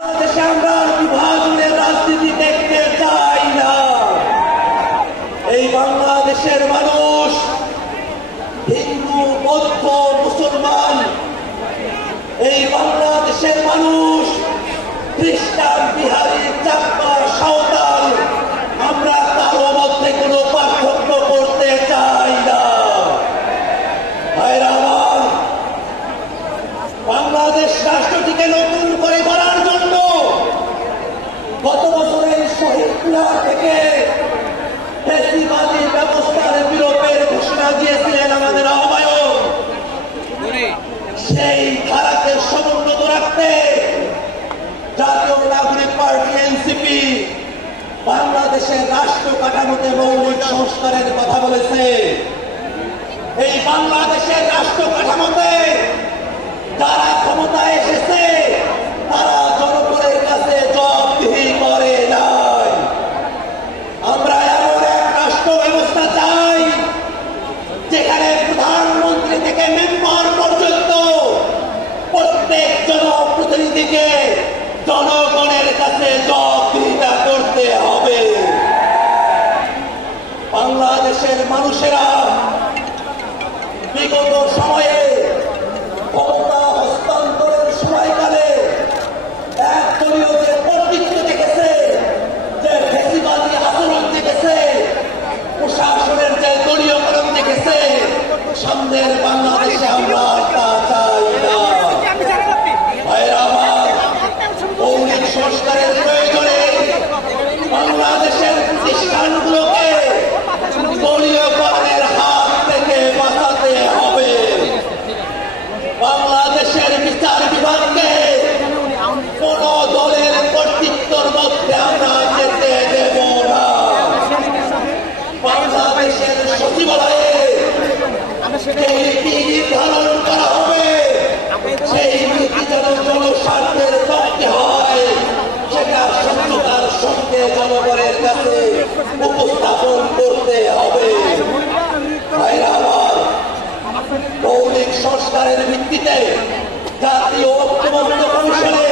বাংলাদেশে আমরা বিভাজনের রাজনীতি দেখতে চাই না। এই বাংলাদেশের মানুষ হিন্দু, বৌদ্ধ, মুসলমান, এই বাংলাদেশের মানুষ খ্রিস্টান, বিহারি, চাকমা, সাঁওতাল, আমরা কারো মধ্যে কোনো পার্থক্য করতে চাই না। ভাইরা আমার, বাংলাদেশ রাষ্ট্রটিকে নতুন করে গড়ার জন্য গত বছরের শহীদ মিনার থেকে ফ্যাসিবাদী ব্যবস্থার বিলোপের ঘোষণা দিয়েছিলেন আমাদের আহ্বায়ক। সেই ধারাকে সমুন্নত রাখতে জাতীয় নাগরিক পার্টি এনসিপি বাংলাদেশের রাষ্ট্র কাঠামোতে মৌলিক সংস্কারের কথা বলেছে। এই বাংলাদেশের রাষ্ট্র কাঠামোতে যারা ক্ষমতায় এসেছে তারা জনগণের কাছে জবাবদিহি করে নাই। আমরা এমন এক রাষ্ট্র ব্যবস্থা চাই যেখানে প্রধানমন্ত্রী থেকে মেম্বার পর্যন্ত প্রত্যেক জনপ্রতিনিধিকে জনগণের কাছে জবাবদিহিতা করতে হবে। বাংলাদেশের মানুষেরা বিগত সময়ে ক্ষমতা হস্তান্তরের সময়কালে একদলীয় যে কর্তৃত্ব দেখেছে, যে ফ্যাসিবাদী আচরণ দেখেছে, প্রশাসনের যে দলীয়করণ দেখেছে, সামনের বাংলাদেশে আমরা তা চাই না। ভাইরা আমার, মৌলিক সংস্কারের প্রয়োজনে বাংলাদেশের প্রতিষ্ঠানগুলোকে দলীয়করণের হাত থেকে বাঁচাতে হবে। বাংলাদেশের বিচার বিভাগকে কোন দলের কর্তৃত্বের মধ্যে আমরা যেতে দেব না। বাংলাদেশের সচিবালয়ে যে নীতি নির্ধারণ করা হবে, সেই নীতি যেন জনস্বার্থের পক্ষে হয়, সেটা সত্যতার সঙ্গে জনগণের কাছে উপস্থাপন করতে হবে। ভাইরা আমার, মৌলিক সংস্কারের ভিত্তিতে জাতীয় ঐক্যমত্য কমিশনে